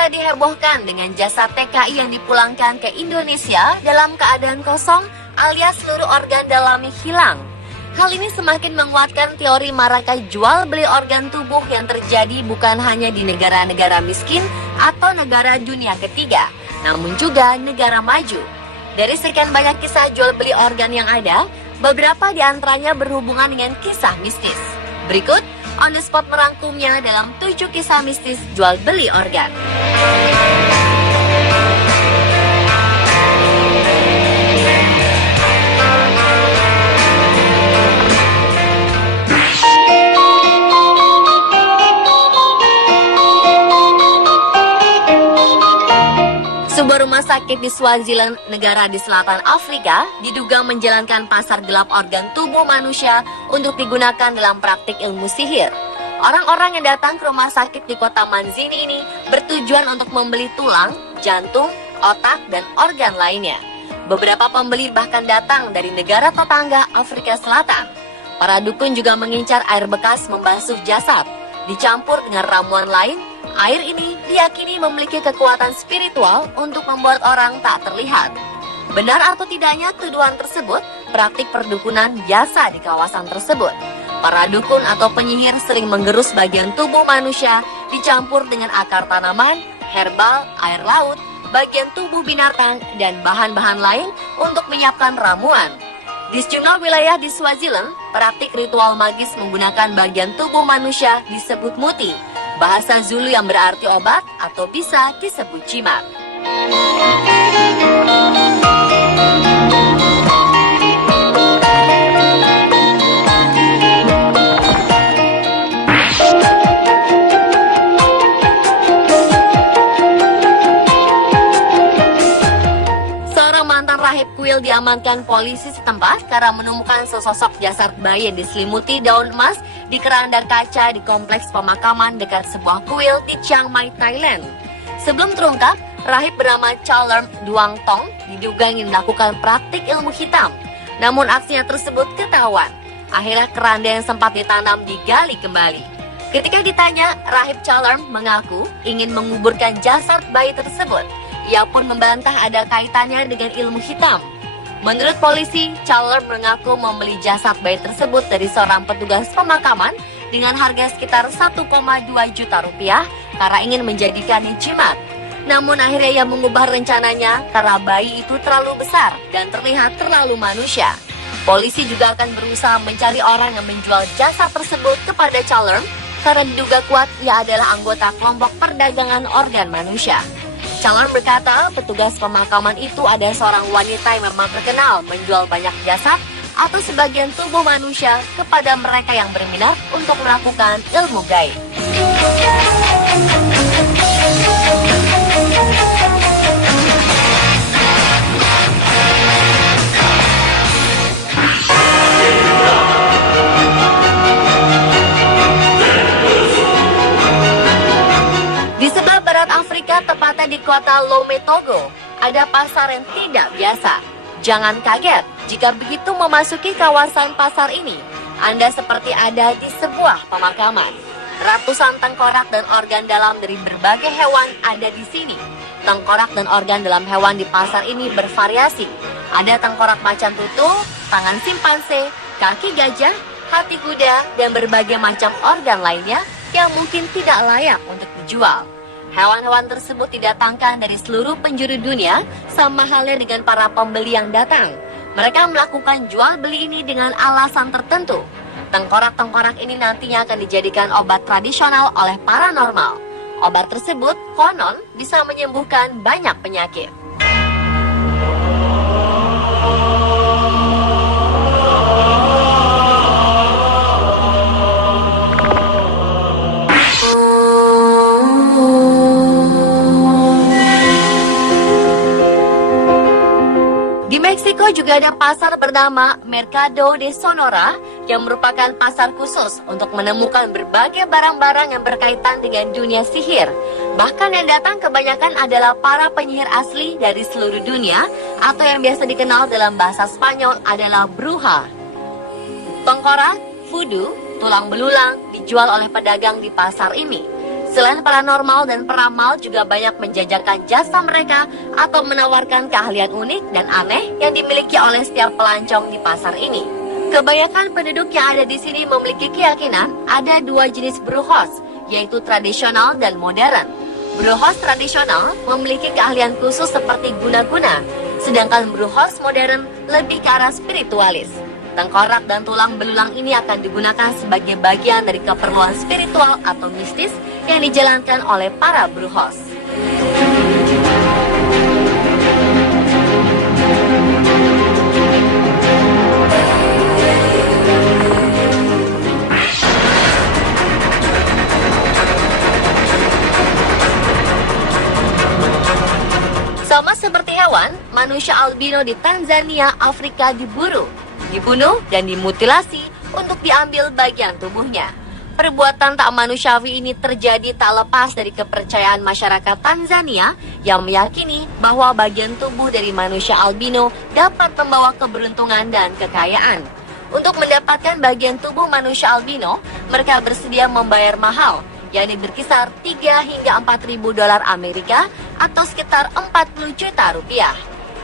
Kita dihebohkan dengan jasad TKI yang dipulangkan ke Indonesia dalam keadaan kosong alias seluruh organ dalamnya hilang. Hal ini semakin menguatkan teori maraknya jual beli organ tubuh yang terjadi bukan hanya di negara-negara miskin atau negara dunia ketiga, namun juga negara maju. Dari sekian banyak kisah jual beli organ yang ada, beberapa di antaranya berhubungan dengan kisah mistis. Berikut On The Spot merangkumnya dalam 7 kisah mistis jual beli organ. Sebuah rumah sakit di Swaziland, negara di selatan Afrika, diduga menjalankan pasar gelap organ tubuh manusia untuk digunakan dalam praktik ilmu sihir. Orang-orang yang datang ke rumah sakit di kota Manzini ini bertujuan untuk membeli tulang, jantung, otak, dan organ lainnya. Beberapa pembeli bahkan datang dari negara tetangga Afrika Selatan. Para dukun juga mengincar air bekas membasuh jasad, dicampur dengan ramuan lain. Air ini diyakini memiliki kekuatan spiritual untuk membuat orang tak terlihat. Benar atau tidaknya tuduhan tersebut, praktik perdukunan biasa di kawasan tersebut. Para dukun atau penyihir sering menggerus bagian tubuh manusia dicampur dengan akar tanaman, herbal, air laut, bagian tubuh binatang, dan bahan-bahan lain untuk menyiapkan ramuan. Di sejumlah wilayah di Swaziland, praktik ritual magis menggunakan bagian tubuh manusia disebut muti, bahasa Zulu yang berarti obat atau bisa disebut jimat. Seorang mantan rahib kuil diamankan polisi setempat karena menemukan sesosok jasad bayi yang diselimuti daun emas di keranda kaca di kompleks pemakaman dekat sebuah kuil di Chiang Mai, Thailand. Sebelum terungkap, rahib bernama Chalerm Duang Tong diduga ingin melakukan praktik ilmu hitam. Namun aksinya tersebut ketahuan. Akhirnya keranda yang sempat ditanam digali kembali. Ketika ditanya, rahib Chalerm mengaku ingin menguburkan jasad bayi tersebut. Ia pun membantah ada kaitannya dengan ilmu hitam. Menurut polisi, Chalerm mengaku membeli jasad bayi tersebut dari seorang petugas pemakaman dengan harga sekitar 1,2 juta rupiah karena ingin menjadikannya jimat. Namun akhirnya ia mengubah rencananya karena bayi itu terlalu besar dan terlihat terlalu manusia. Polisi juga akan berusaha mencari orang yang menjual jasad tersebut kepada Chalerm karena diduga kuat ia adalah anggota kelompok perdagangan organ manusia. Chalerm berkata petugas pemakaman itu ada seorang wanita yang memang terkenal menjual banyak jasad atau sebagian tubuh manusia kepada mereka yang berminat untuk melakukan ilmu gaib. Afrika, tepatnya di kota Lome, Togo, ada pasar yang tidak biasa. Jangan kaget jika begitu memasuki kawasan pasar ini, Anda seperti ada di sebuah pemakaman. Ratusan tengkorak dan organ dalam dari berbagai hewan ada di sini. Tengkorak dan organ dalam hewan di pasar ini bervariasi. Ada tengkorak macan tutul, tangan simpanse, kaki gajah, hati kuda, dan berbagai macam organ lainnya yang mungkin tidak layak untuk dijual. Hewan-hewan tersebut didatangkan dari seluruh penjuru dunia, sama halnya dengan para pembeli yang datang. Mereka melakukan jual beli ini dengan alasan tertentu. Tengkorak-tengkorak ini nantinya akan dijadikan obat tradisional oleh paranormal. Obat tersebut konon bisa menyembuhkan banyak penyakit. Meksiko juga ada pasar bernama Mercado de Sonora yang merupakan pasar khusus untuk menemukan berbagai barang-barang yang berkaitan dengan dunia sihir. Bahkan yang datang kebanyakan adalah para penyihir asli dari seluruh dunia atau yang biasa dikenal dalam bahasa Spanyol adalah bruja. Tengkorak, voodoo, tulang belulang dijual oleh pedagang di pasar ini. Selain paranormal dan peramal juga banyak menjajakan jasa mereka atau menawarkan keahlian unik dan aneh yang dimiliki oleh setiap pelancong di pasar ini. Kebanyakan penduduk yang ada di sini memiliki keyakinan ada dua jenis bruhos, yaitu tradisional dan modern. Bruhos tradisional memiliki keahlian khusus seperti guna-guna, sedangkan bruhos modern lebih ke arah spiritualis. Tengkorak dan tulang belulang ini akan digunakan sebagai bagian dari keperluan spiritual atau mistis yang dijalankan oleh para bruhos. Sama seperti hewan, manusia albino di Tanzania, Afrika diburu, dibunuh, dan dimutilasi untuk diambil bagian tubuhnya. Perbuatan tak manusiawi ini terjadi tak lepas dari kepercayaan masyarakat Tanzania yang meyakini bahwa bagian tubuh dari manusia albino dapat membawa keberuntungan dan kekayaan. Untuk mendapatkan bagian tubuh manusia albino, mereka bersedia membayar mahal, yakni berkisar 3 hingga 4 ribu dolar Amerika atau sekitar 40 juta rupiah.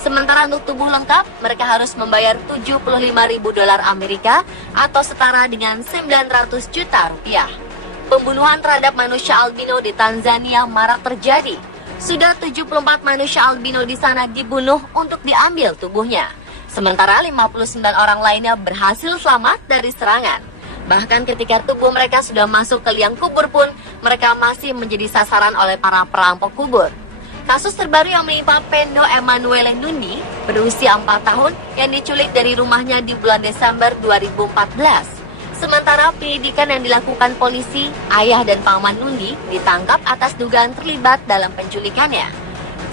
Sementara untuk tubuh lengkap, mereka harus membayar 75 ribu dolar Amerika atau setara dengan 900 juta rupiah. Pembunuhan terhadap manusia albino di Tanzania marak terjadi. Sudah 74 manusia albino di sana dibunuh untuk diambil tubuhnya. Sementara 59 orang lainnya berhasil selamat dari serangan. Bahkan ketika tubuh mereka sudah masuk ke liang kubur pun, mereka masih menjadi sasaran oleh para perampok kubur. Kasus terbaru yang menimpa Pendo Emanuele Nundi, berusia 4 tahun, yang diculik dari rumahnya di bulan Desember 2014. Sementara penyidikan yang dilakukan polisi, ayah dan paman Nundi ditangkap atas dugaan terlibat dalam penculikannya.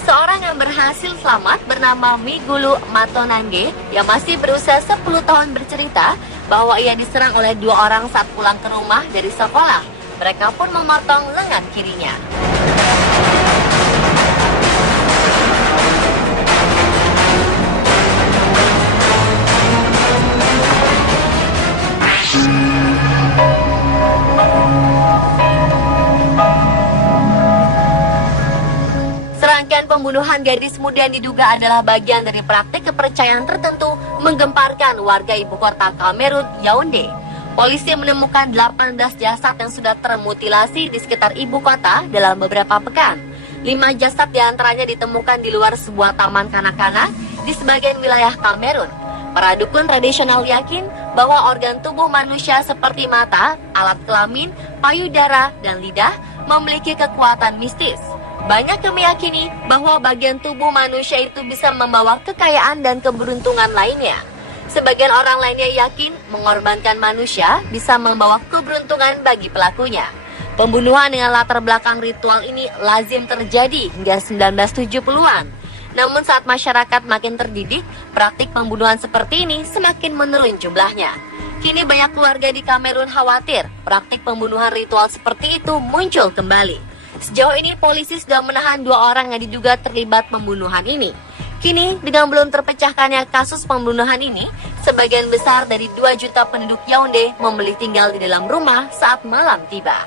Seorang yang berhasil selamat bernama Migulu Matonange yang masih berusia 10 tahun bercerita bahwa ia diserang oleh 2 orang saat pulang ke rumah dari sekolah. Mereka pun memotong lengan kirinya. Serangkaian pembunuhan gadis muda yang diduga adalah bagian dari praktik kepercayaan tertentu menggemparkan warga ibu kota Kamerun, Yaounde. Polisi menemukan 18 jasad yang sudah termutilasi di sekitar ibu kota dalam beberapa pekan. 5 jasad diantaranya ditemukan di luar sebuah taman kanak-kanak di sebagian wilayah Kamerun. Para dukun tradisional yakin bahwa organ tubuh manusia seperti mata, alat kelamin, payudara, dan lidah memiliki kekuatan mistis. Banyak yang meyakini bahwa bagian tubuh manusia itu bisa membawa kekayaan dan keberuntungan lainnya. Sebagian orang lainnya yakin mengorbankan manusia bisa membawa keberuntungan bagi pelakunya. Pembunuhan dengan latar belakang ritual ini lazim terjadi hingga 1970-an. Namun saat masyarakat makin terdidik, praktik pembunuhan seperti ini semakin menurun jumlahnya. Kini banyak keluarga di Kamerun khawatir praktik pembunuhan ritual seperti itu muncul kembali. Sejauh ini polisi sudah menahan 2 orang yang diduga terlibat pembunuhan ini. Kini dengan belum terpecahkannya kasus pembunuhan ini, sebagian besar dari 2 juta penduduk Yaounde memilih tinggal di dalam rumah saat malam tiba.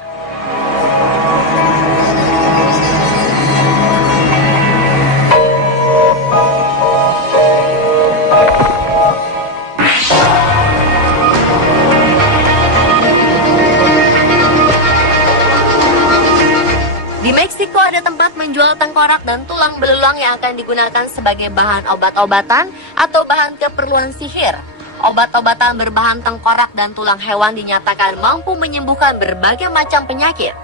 Di Meksiko ada tempat menjual tengkorak dan tulang belulang yang akan digunakan sebagai bahan obat-obatan atau bahan keperluan sihir. Obat-obatan berbahan tengkorak dan tulang hewan dinyatakan mampu menyembuhkan berbagai macam penyakit.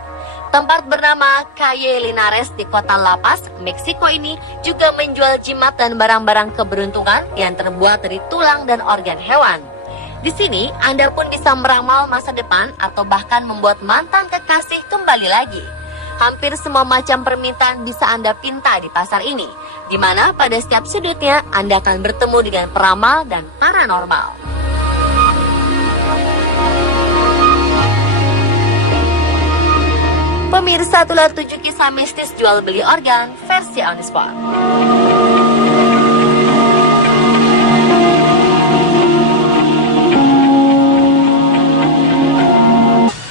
Tempat bernama Calle Linares di kota La Paz, Meksiko ini juga menjual jimat dan barang-barang keberuntungan yang terbuat dari tulang dan organ hewan. Di sini, Anda pun bisa meramal masa depan atau bahkan membuat mantan kekasih kembali lagi. Hampir semua macam permintaan bisa Anda pinta di pasar ini, di mana pada setiap sudutnya Anda akan bertemu dengan peramal dan paranormal. Pemirsa, itulah 7 kisah mistis jual beli organ versi on the spot.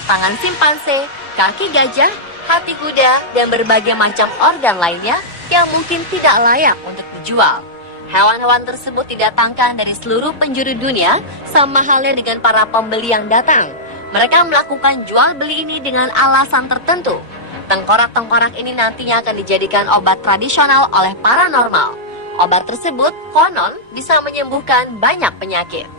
Tangan simpanse, kaki gajah, hati kuda, dan berbagai macam organ lainnya yang mungkin tidak layak untuk dijual. Hewan-hewan tersebut didatangkan dari seluruh penjuru dunia, sama halnya dengan para pembeli yang datang. Mereka melakukan jual beli ini dengan alasan tertentu. Tengkorak-tengkorak ini nantinya akan dijadikan obat tradisional oleh paranormal. Obat tersebut konon bisa menyembuhkan banyak penyakit.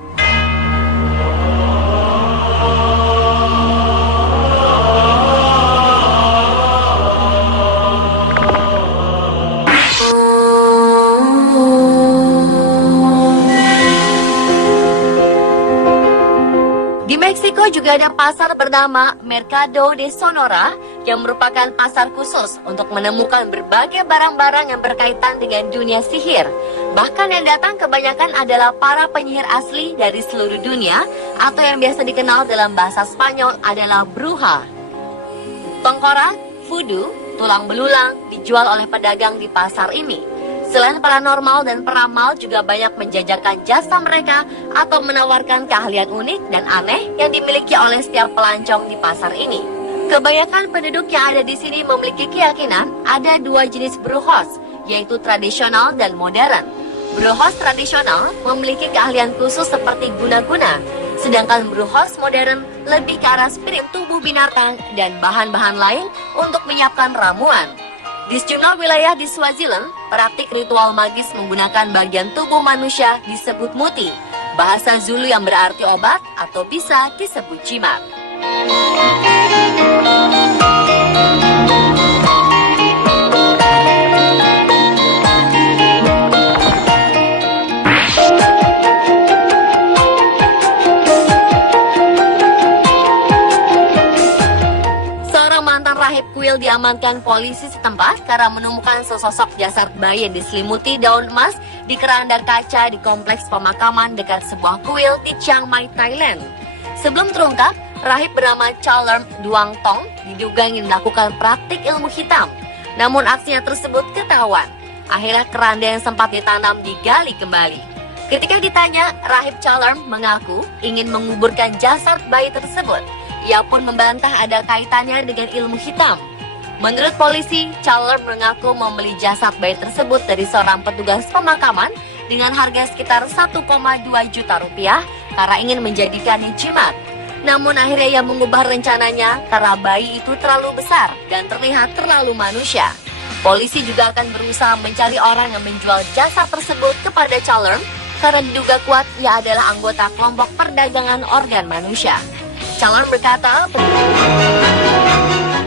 Di Meksiko juga ada pasar bernama Mercado de Sonora yang merupakan pasar khusus untuk menemukan berbagai barang-barang yang berkaitan dengan dunia sihir. Bahkan yang datang kebanyakan adalah para penyihir asli dari seluruh dunia atau yang biasa dikenal dalam bahasa Spanyol adalah bruja. Tengkorak, voodoo, tulang belulang dijual oleh pedagang di pasar ini. Selain paranormal dan peramal juga banyak menjajakan jasa mereka atau menawarkan keahlian unik dan aneh yang dimiliki oleh setiap pelancong di pasar ini. Kebanyakan penduduk yang ada di sini memiliki keyakinan ada dua jenis brujos, yaitu tradisional dan modern. Brujos tradisional memiliki keahlian khusus seperti guna-guna, sedangkan brujos modern lebih ke arah spirit tubuh binatang dan bahan-bahan lain untuk menyiapkan ramuan. Di sejumlah wilayah di Swaziland, praktik ritual magis menggunakan bagian tubuh manusia disebut muti, bahasa Zulu yang berarti obat atau bisa disebut jimat. Rahib kuil diamankan polisi setempat karena menemukan sesosok jasad bayi yang diselimuti daun emas di keranda kaca di kompleks pemakaman dekat sebuah kuil di Chiang Mai, Thailand. Sebelum terungkap, rahib bernama Chalerm Duang Tong diduga ingin melakukan praktik ilmu hitam. Namun aksinya tersebut ketahuan. Akhirnya keranda yang sempat ditanam digali kembali. Ketika ditanya, rahib Chalerm mengaku ingin menguburkan jasad bayi tersebut. Ia pun membantah ada kaitannya dengan ilmu hitam. Menurut polisi, Chalerm mengaku membeli jasad bayi tersebut dari seorang petugas pemakaman dengan harga sekitar 1,2 juta rupiah karena ingin menjadikannya jimat. Namun akhirnya ia mengubah rencananya karena bayi itu terlalu besar dan terlihat terlalu manusia. Polisi juga akan berusaha mencari orang yang menjual jasad tersebut kepada Chalerm karena diduga kuat ia adalah anggota kelompok perdagangan organ manusia. Chalerm berkata,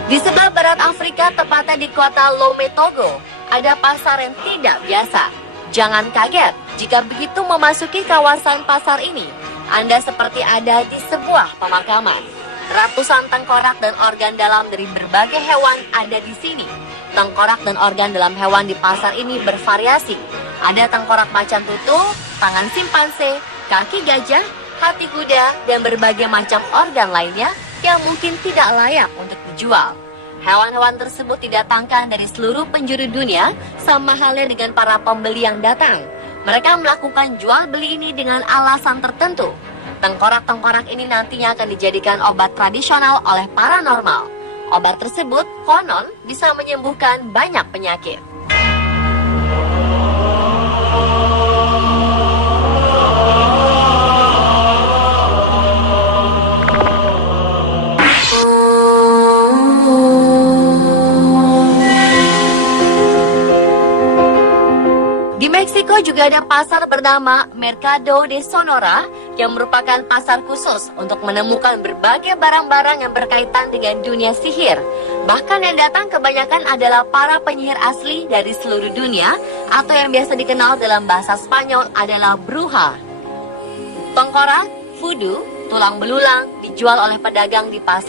di sebelah barat Afrika, tepatnya di kota Lome, Togo, ada pasar yang tidak biasa. Jangan kaget jika begitu memasuki kawasan pasar ini, Anda seperti ada di sebuah pemakaman. Ratusan tengkorak dan organ dalam dari berbagai hewan ada di sini. Tengkorak dan organ dalam hewan di pasar ini bervariasi. Ada tengkorak macan tutul, tangan simpanse, kaki gajah, hati kuda, dan berbagai macam organ lainnya yang mungkin tidak layak untuk dijual. Hewan-hewan tersebut didatangkan dari seluruh penjuru dunia, sama halnya dengan para pembeli yang datang. Mereka melakukan jual beli ini dengan alasan tertentu. Tengkorak-tengkorak ini nantinya akan dijadikan obat tradisional oleh paranormal. Obat tersebut konon bisa menyembuhkan banyak penyakit. Di Meksiko juga ada pasar bernama Mercado de Sonora yang merupakan pasar khusus untuk menemukan berbagai barang-barang yang berkaitan dengan dunia sihir. Bahkan yang datang kebanyakan adalah para penyihir asli dari seluruh dunia atau yang biasa dikenal dalam bahasa Spanyol adalah bruja. Tengkorak, voodoo, tulang belulang dijual oleh pedagang di pasar